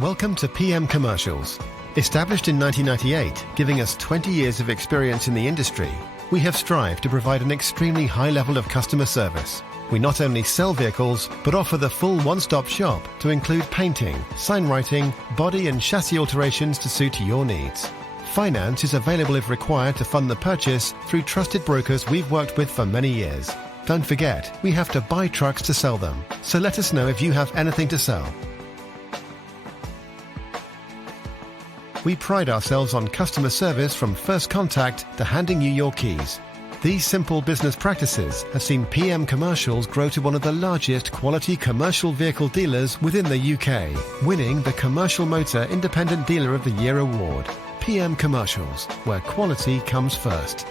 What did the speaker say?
Welcome to PM Commercials. Established in 1998, giving us 20 years of experience in the industry, we have strived to provide an extremely high level of customer service. We not only sell vehicles, but offer the full one-stop shop to include painting, sign writing, body and chassis alterations to suit your needs. Finance is available if required to fund the purchase through trusted brokers we've worked with for many years. Don't forget, we have to buy trucks to sell them, so let us know if you have anything to sell. We pride ourselves on customer service from first contact to handing you your keys. These simple business practices have seen PM Commercials grow to one of the largest quality commercial vehicle dealers within the UK, winning the Commercial Motor Independent Dealer of the Year award. PM Commercials, where quality comes first.